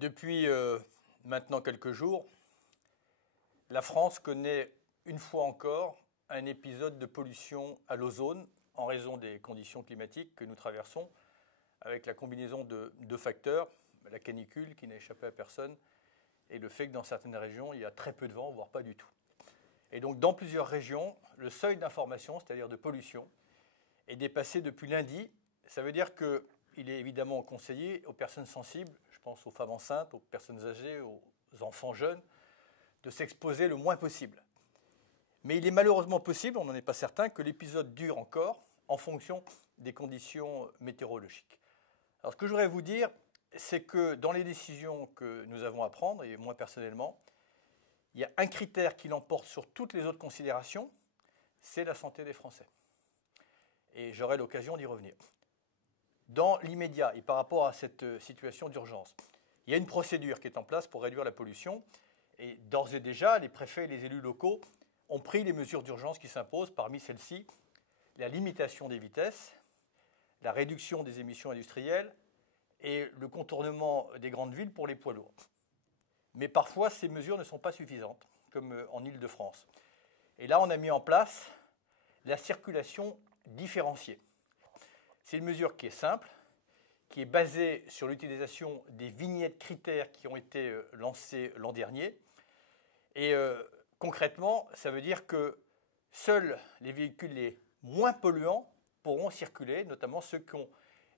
Depuis maintenant quelques jours, la France connaît une fois encore un épisode de pollution à l'ozone en raison des conditions climatiques que nous traversons, avec la combinaison de deux facteurs, la canicule qui n'a échappé à personne et le fait que dans certaines régions, il y a très peu de vent, voire pas du tout. Et donc dans plusieurs régions, le seuil d'information, c'est-à-dire de pollution, est dépassé depuis lundi. Ça veut dire qu'il est évidemment conseillé aux personnes sensibles, je pense aux femmes enceintes, aux personnes âgées, aux enfants jeunes, de s'exposer le moins possible. Mais il est malheureusement possible, on n'en est pas certain, que l'épisode dure encore en fonction des conditions météorologiques. Alors ce que je voudrais vous dire, c'est que dans les décisions que nous avons à prendre, et moi personnellement, il y a un critère qui l'emporte sur toutes les autres considérations, c'est la santé des Français. Et j'aurai l'occasion d'y revenir. Dans l'immédiat et par rapport à cette situation d'urgence, il y a une procédure qui est en place pour réduire la pollution. Et d'ores et déjà, les préfets et les élus locaux ont pris les mesures d'urgence qui s'imposent. Parmi celles-ci, la limitation des vitesses, la réduction des émissions industrielles et le contournement des grandes villes pour les poids lourds. Mais parfois, ces mesures ne sont pas suffisantes, comme en Île-de-France. Et là, on a mis en place la circulation différenciée. C'est une mesure qui est simple, qui est basée sur l'utilisation des vignettes critères qui ont été lancées l'an dernier. Et concrètement, ça veut dire que seuls les véhicules les moins polluants pourront circuler, notamment ceux qui ont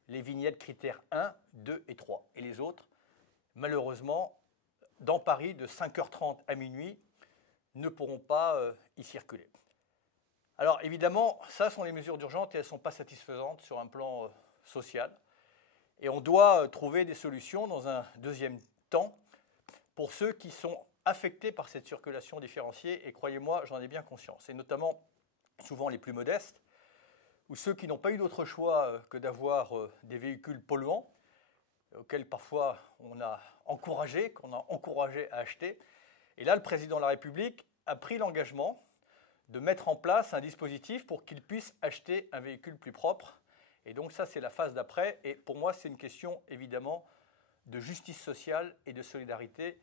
les vignettes critères 1, 2 et 3. Et les autres, malheureusement, dans Paris, de 5h30 à minuit, ne pourront pas y circuler. Alors évidemment, ça sont les mesures d'urgence et elles ne sont pas satisfaisantes sur un plan social. Et on doit trouver des solutions dans un deuxième temps pour ceux qui sont affectés par cette circulation différenciée. Et croyez-moi, j'en ai bien conscience. Et notamment, souvent les plus modestes, ou ceux qui n'ont pas eu d'autre choix que d'avoir des véhicules polluants, auxquels parfois on a encouragé, qu'on a encouragé à acheter. Et là, le président de la République a pris l'engagement de mettre en place un dispositif pour qu'ils puissent acheter un véhicule plus propre. Et donc ça, c'est la phase d'après. Et pour moi, c'est une question, évidemment, de justice sociale et de solidarité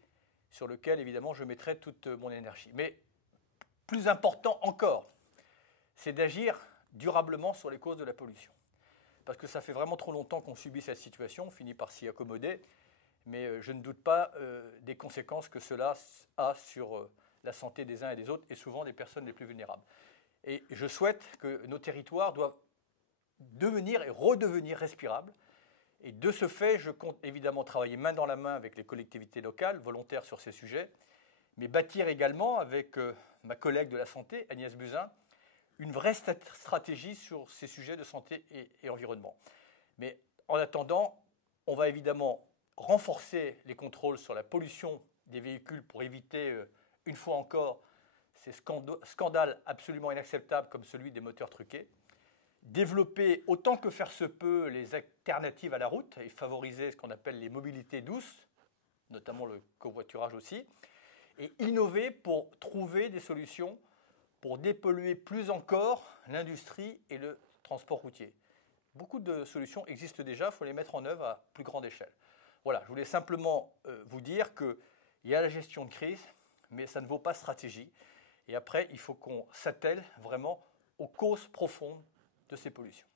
sur lequel, évidemment, je mettrai toute mon énergie. Mais plus important encore, c'est d'agir durablement sur les causes de la pollution. Parce que ça fait vraiment trop longtemps qu'on subit cette situation, on finit par s'y accommoder, mais je ne doute pas des conséquences que cela a sur la santé des uns et des autres, et souvent des personnes les plus vulnérables. Et je souhaite que nos territoires doivent devenir et redevenir respirables. Et de ce fait, je compte évidemment travailler main dans la main avec les collectivités locales, volontaires sur ces sujets, mais bâtir également avec ma collègue de la santé, Agnès Buzyn, une vraie stratégie sur ces sujets de santé et environnement. Mais en attendant, on va évidemment renforcer les contrôles sur la pollution des véhicules pour éviter, une fois encore, ces scandales absolument inacceptables comme celui des moteurs truqués. Développer autant que faire se peut les alternatives à la route et favoriser ce qu'on appelle les mobilités douces, notamment le covoiturage aussi, et innover pour trouver des solutions pour dépolluer plus encore l'industrie et le transport routier. Beaucoup de solutions existent déjà, il faut les mettre en œuvre à plus grande échelle. Voilà, je voulais simplement vous dire qu'il y a la gestion de crise, mais ça ne vaut pas stratégie. Et après, il faut qu'on s'attelle vraiment aux causes profondes de ces pollutions.